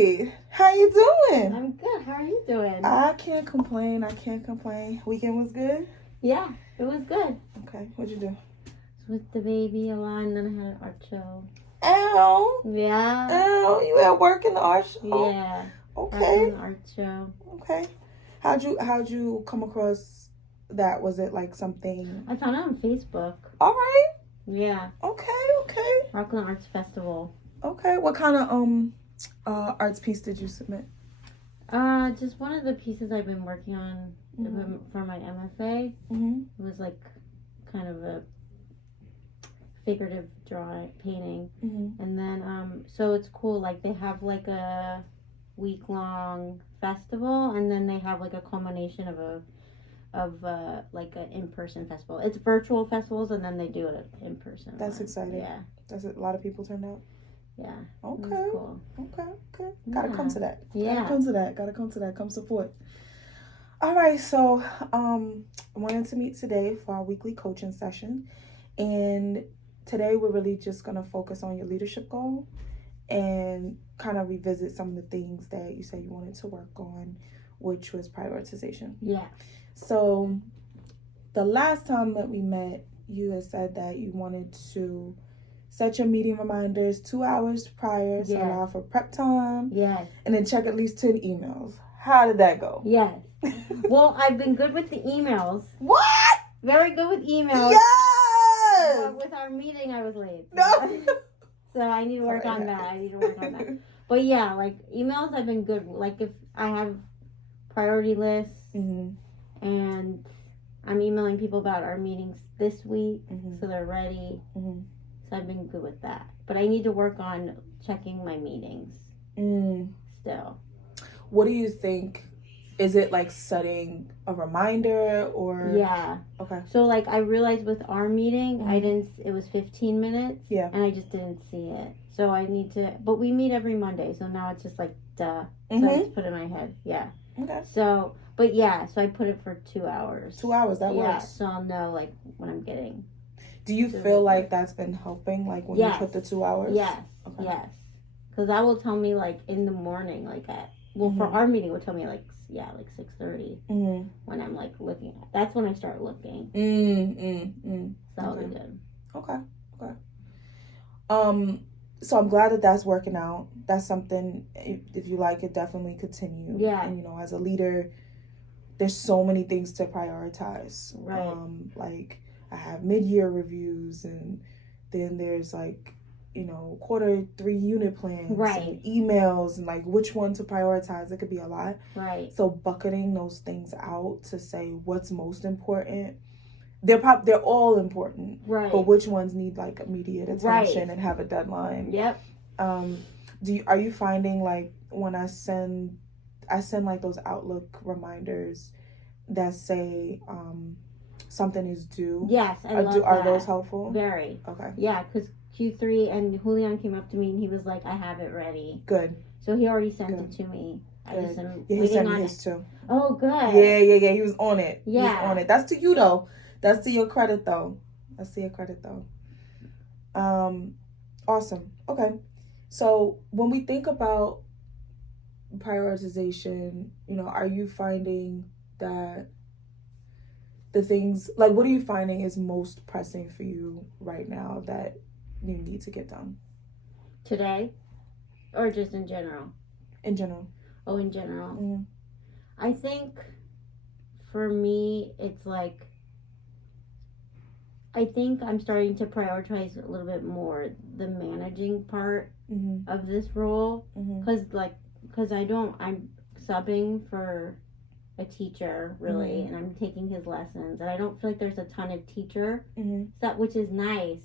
Hey, how you doing? I'm good. How are you doing? I can't complain. Weekend was good? Yeah, it was good. Okay, what'd you do? With the baby a lot, and then I had an art show. Ow. Yeah. Ow, you at work in the art show? Yeah. Okay. An art show. Okay. How'd you come across that? Was it like something? I found it on Facebook. All right. Yeah. Okay. Rockland Arts Festival. Okay. What kind of arts piece did you submit? Just one of the pieces I've been working on for my MFA. Mm-hmm. It was like kind of a figurative painting. Mm-hmm. And then so it's cool, like they have like a week-long festival, and then they have like a culmination of like an in-person festival. It's virtual festivals, and then they do it in person. That's exciting. Yeah. That's a lot of people turned out. Yeah. Okay. Cool. Okay. Gotta come to that. Yeah. Gotta come to that. Come support. All right. So, I wanted to meet today for our weekly coaching session, and today we're really just gonna focus on your leadership goal and kind of revisit some of the things that you said you wanted to work on, which was prioritization. Yeah. So, the last time that we met, you had said that you wanted to set your meeting reminders 2 hours prior to allow for prep time. Yes. And then check at least 10 emails. How did that go? Yes. Well, I've been good with the emails. What? Very good with emails. Yes! But with our meeting, I was late. No. So I need to work on that. But yeah, like emails, I've been good. Like if I have priority lists and I'm emailing people about our meetings this week, so they're ready. So I've been good with that. But I need to work on checking my meetings still. What do you think? Is it like setting a reminder or? Yeah. Okay. So like I realized with our meeting, it was 15 minutes. Yeah. And I just didn't see it. So I need to, but we meet every Monday. So now it's just like, duh. So I just put it in my head. Yeah. Okay. So, but yeah, so I put it for 2 hours. 2 hours, that works. So I'll know like what I'm getting. Do you feel like that's been helping, like when you put the 2 hours? Yes. Okay. Yes. Because that will tell me like in the morning, like for our meeting, it would tell me like 6:30 when I'm like looking at. That's when I start looking. So that'll be good. Okay. So I'm glad that that's working out. That's something, if you like it, definitely continue. Yeah. And as a leader, there's so many things to prioritize. Right. Like I have mid-year reviews, and then there's like, quarter 3 unit plans, and emails, and like which one to prioritize. It could be a lot. Right. So bucketing those things out to say what's most important. They're all important. Right. But which ones need like immediate attention and have a deadline? Yep. Are you finding like when I send like those Outlook reminders that say something is due? Yes, I love that. Are those helpful? Very. Okay. Yeah, because Q3 and Julian came up to me and he was like, I have it ready. Good. So he already sent it to me. He sent me his too. Oh, good. Yeah. He was on it. Yeah. He was on it. That's to you though. That's to your credit though. Awesome. Okay. So when we think about prioritization, are you finding that the things, like what are you finding is most pressing for you right now that you need to get done? Today? Or just in general? In general. Oh, in general. I think for me, it's like, I think I'm starting to prioritize a little bit more the managing part of this role. Because I'm subbing for a teacher, really, and I'm taking his lessons. And I don't feel like there's a ton of teacher stuff, which is nice,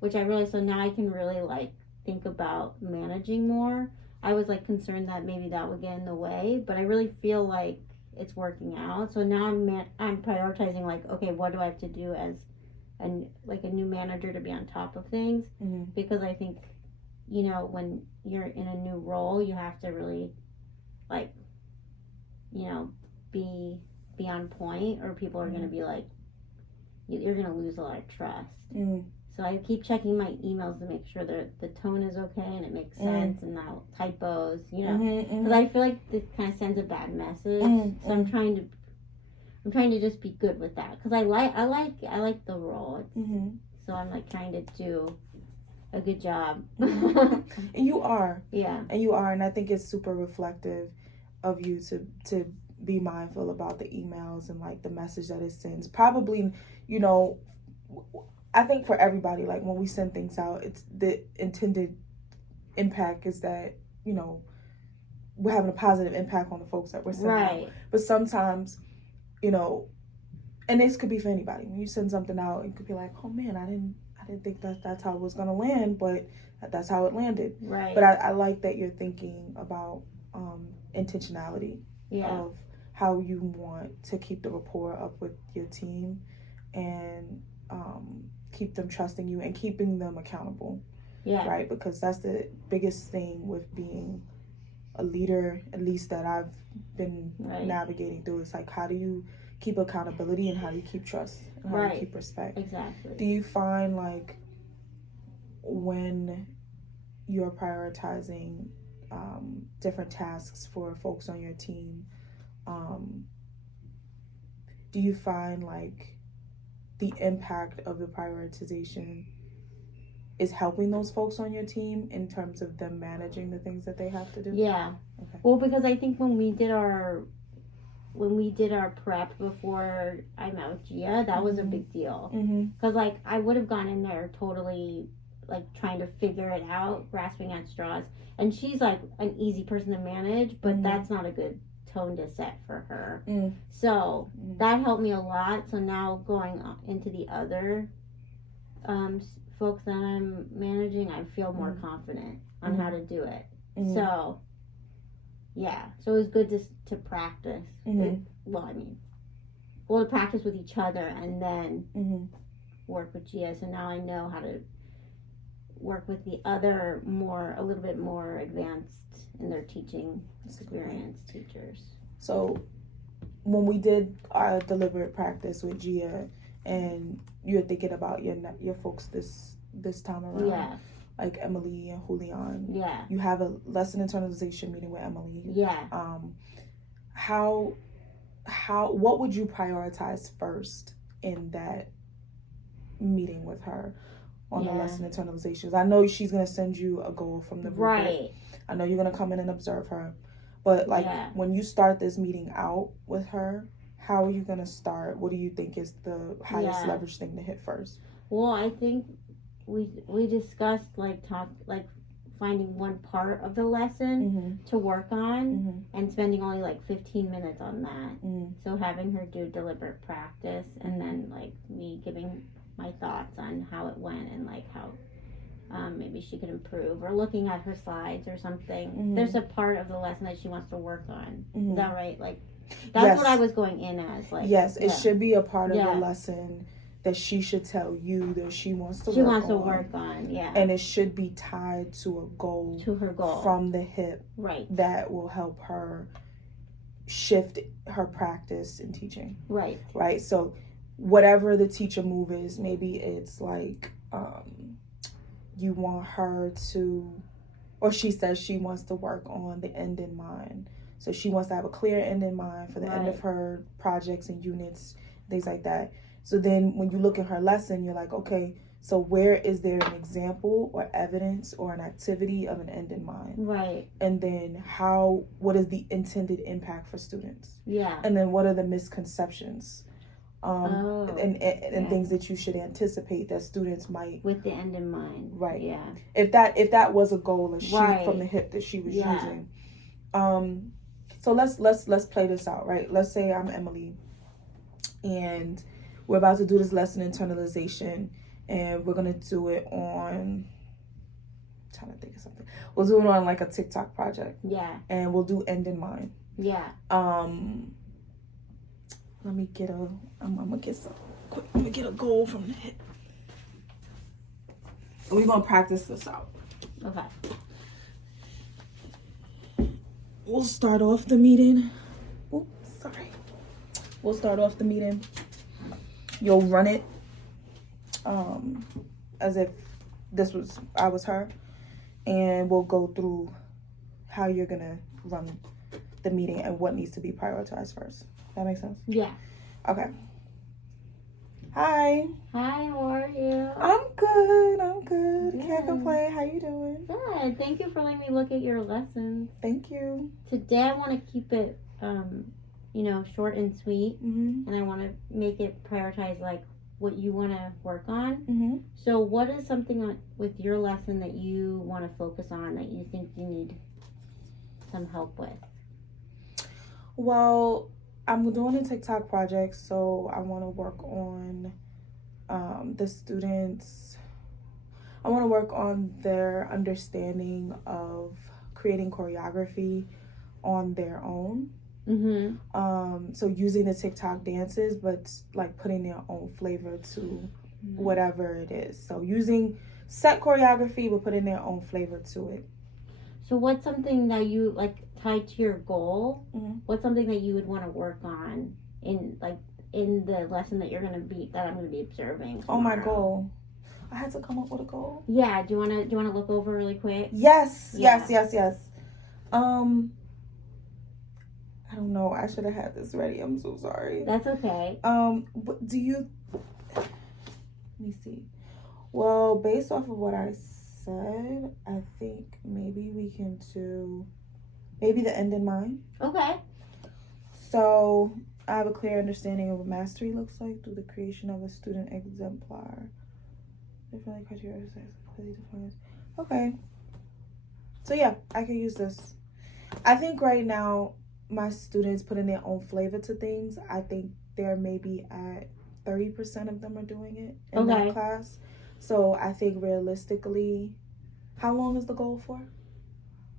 which I realize. So now I can really, like, think about managing more. I was, like, concerned that maybe that would get in the way, but I really feel like it's working out. So now I'm prioritizing, like, okay, what do I have to do as a new manager to be on top of things, because I think, when you're in a new role, you have to really, like, be on point, or people are going to be like, you're going to lose a lot of trust. So I keep checking my emails to make sure that the tone is okay and it makes sense and not typos, you know, because I feel like this kind of sends a bad message. So I'm trying to just be good with that because I like the role. So I'm like trying to do a good job. And you are. Yeah. And you are, and I think it's super reflective of you to be mindful about the emails and like the message that it sends. Probably, you know, I think for everybody, like when we send things out, it's the intended impact is that, you know, we're having a positive impact on the folks that we're sending out. But sometimes, you know, and this could be for anybody. When you send something out, it could be like, oh man, I didn't think that's how it was gonna land, but that's how it landed. Right. But I like that you're thinking about intentionality of how you want to keep the rapport up with your team and keep them trusting you and keeping them accountable. Yeah. Right? Because that's the biggest thing with being a leader, at least that I've been navigating through. It's like, how do you keep accountability and how do you keep trust and how do you keep respect? Exactly. Do you find like when you're prioritizing different tasks for folks on your team, do you find like the impact of the prioritization is helping those folks on your team in terms of them managing the things that they have to do? Yeah. Okay. Well, because I think when we did our prep before I met with Gia, that was a big deal. Because like I would have gone in there totally like trying to figure it out, grasping at straws, and she's like an easy person to manage, but that's not a good tone to set for her. So that helped me a lot. So now going into the other folks that I'm managing, I feel more confident on how to do it. So yeah, so it was good to practice. To practice with each other and then work with Gia. So now I know how to work with the other a little bit more advanced in their teaching experience teachers. So when we did our deliberate practice with Gia and you're thinking about your folks this time around, like Emily and Julian, you have a lesson internalization meeting with Emily. What would you prioritize first in that meeting with her on the lesson internalizations? I know she's going to send you a goal from the rubric. I know you're going to come in and observe her. But like when you start this meeting out with her, how are you going to start? What do you think is the highest leverage thing to hit first? Well, I think we discussed finding one part of the lesson to work on and spending only like 15 minutes on that. So having her do deliberate practice and then like me giving my thoughts on how it went and like how maybe she could improve, or looking at her slides or something. There's a part of the lesson that she wants to work on. Is that right? Like that's what I was going in as. Like it should be a part of the lesson that she should tell you that she wants to work on. And it should be tied to a goal, to her goal from the hip, that will help her shift her practice in teaching. Right. So whatever the teacher move is, maybe it's like you want her to, or she says she wants to work on the end in mind. So she wants to have a clear end in mind for the end of her projects and units, things like that. So then when you look at her lesson, you're like, okay, so where is there an example or evidence or an activity of an end in mind? And then what is the intended impact for students? And then what are the misconceptions? And things that you should anticipate that students might with the end in mind. If that was a goal, a sheet from the hip that she was using. So let's play this out, right? Let's say I'm Emily and we're about to do this lesson internalization and we're gonna do it on, I'm trying to think of something. We'll do it on like a TikTok project. And we'll do end in mind. Let me get I'm gonna get a goal from the hip. We're gonna practice this out. Okay. We'll start off the meeting. Oops, sorry. We'll start off the meeting. You'll run it as if I was her, and we'll go through how you're gonna run the meeting and what needs to be prioritized first. That makes sense? Yeah. Okay. Hi. Hi, how are you? I'm good. Good. Can't complain. How you doing? Good. Thank you for letting me look at your lessons. Thank you. Today I want to keep it, short and sweet, Mm-hmm. and I want to make it prioritize like what you want to work on. Mm-hmm. So, what is something with your lesson that you want to focus on that you think you need some help with? Well, I'm doing a TikTok project, so I want to work on the students. I want to work on their understanding of creating choreography on their own. Mm-hmm. So using the TikTok dances, but like putting their own flavor to whatever it is. So using set choreography, but putting their own flavor to it. So what's something that you like tied to your goal? Mm-hmm. What's something that you would want to work on in the lesson that I'm gonna be observing tomorrow? Oh, my goal. I had to come up with a goal. Yeah. Do you wanna look over really quick? Yes. Yeah. Yes. I don't know. I should have had this ready. I'm so sorry. That's okay. Do you? Let me see. Well, based off of what I said, I think maybe we can do the end in mind. Okay. So I have a clear understanding of what mastery looks like through the creation of a student exemplar. Different criteria clearly defines. Okay. So yeah, I can use this. I think right now my students put in their own flavor to things. I think they're maybe at 30% of them are doing it in that class. So I think realistically, how long is the goal for?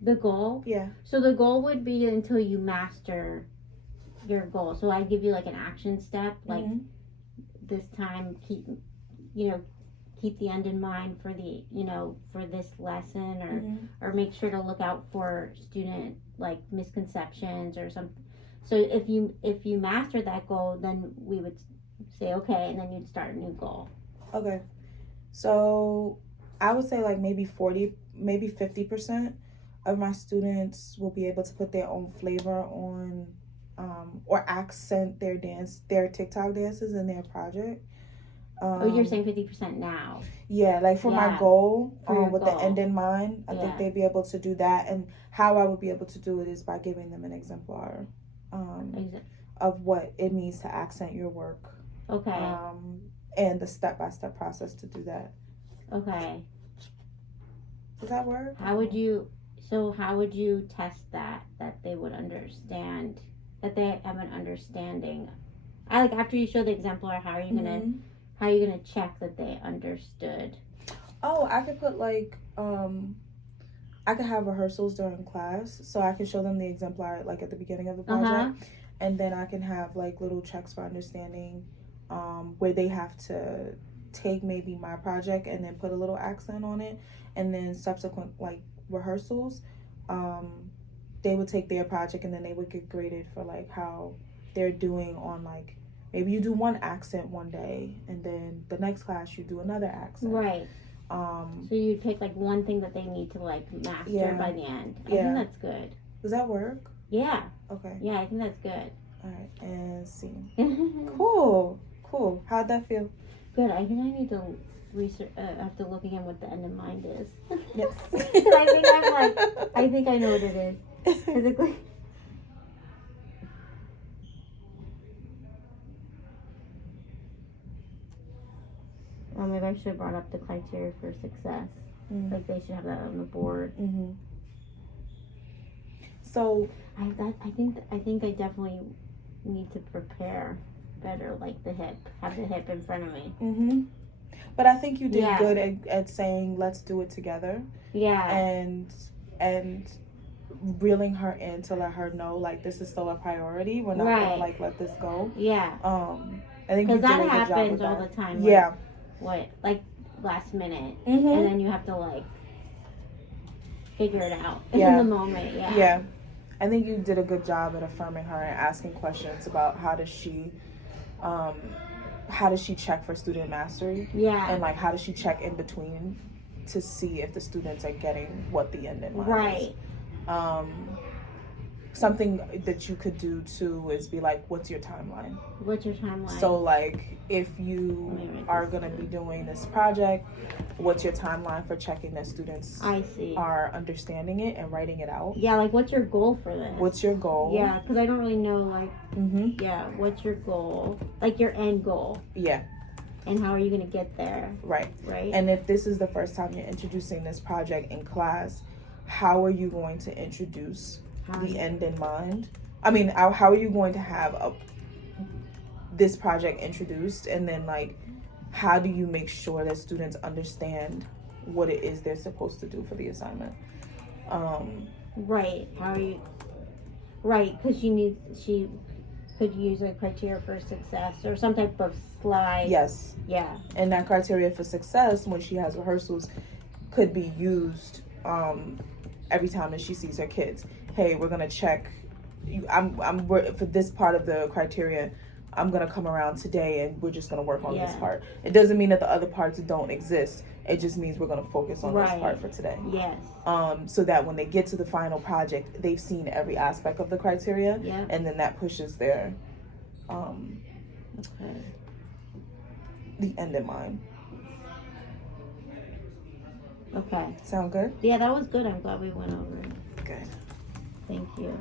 The goal? Yeah. So the goal would be until you master your goal. So I give you like an action step, like this time keep the end in mind for the for this lesson, or make sure to look out for student like misconceptions or something. So if you master that goal, then we would say okay, and then you'd start a new goal. Okay. So I would say like maybe 50% of my students will be able to put their own flavor on or accent their TikTok dances in their project. You're saying 50% now. Yeah, like for my goal, with goal. the end in mind, I think they'd be able to do that. And how I would be able to do it is by giving them an exemplar of what it means to accent your work. Okay. And the step-by-step process to do that. Okay. Does that work? How would you test that they would understand, that they have an understanding? After you show the exemplar, how are you gonna check that they understood? Oh, I could put like I could have rehearsals during class, so I can show them the exemplar like at the beginning of the project, and then I can have like little checks for understanding, where they have to take maybe my project and then put a little accent on it, and then subsequent like rehearsals, they would take their project and then they would get graded for like how they're doing on like maybe you do one accent one day and then the next class you do another accent. Right. So you'd pick like one thing that they need to like master by the end. I think that's good. Does that work? Yeah. Okay. Yeah, I think that's good. All right, and see. Cool. How'd that feel? Good. I think I need to research. Have to look again what the end in mind is. Yes. I think I know what it is physically. Well, maybe I should have brought up the criteria for success. Like they should have that on the board. So I think I definitely need to prepare better, like have the hip in front of me. But I think you did good at saying let's do it together. Yeah. And reeling her in to let her know like this is still a priority. We're not gonna like let this go. Yeah. I think you did a good job with that. Because that happens all the time. Yeah. Like last minute, and then you have to like figure it out in the moment. Yeah. I think you did a good job at affirming her and asking questions about how does she how does she check for student mastery? Yeah. And like, how does she check in between to see if the students are getting what the end in mind Right. is? Something that you could do too is be like, what's your timeline? What's your timeline? So like, if you are gonna be doing this project, what's your timeline for checking that students I see. are understanding it and writing it out? Yeah, like what's your goal for this? What's your goal? Yeah, because I don't really know, like, Mm-hmm. yeah, what's your goal? Like your end goal. Yeah. And how are you going to get there? Right. Right. And if this is the first time you're introducing this project in class, how are you going to introduce the end in mind? I mean, how are you going to have this project introduced, and then like, how do you make sure that students understand what it is they're supposed to do for the assignment? Right. How are you? Right, because she could use a criteria for success or some type of slide. Yes. Yeah. And that criteria for success, when she has rehearsals, could be used every time that she sees her kids. Hey, we're gonna check. I'm for this part of the criteria. I'm gonna come around today, and we're just gonna work on this part. It doesn't mean that the other parts don't exist. It just means we're gonna focus on this part for today. Yes. So that when they get to the final project, they've seen every aspect of the criteria, and then that pushes their the end in mind. Okay. Sound good? Yeah, that was good. I'm glad we went over it. Good. Thank you.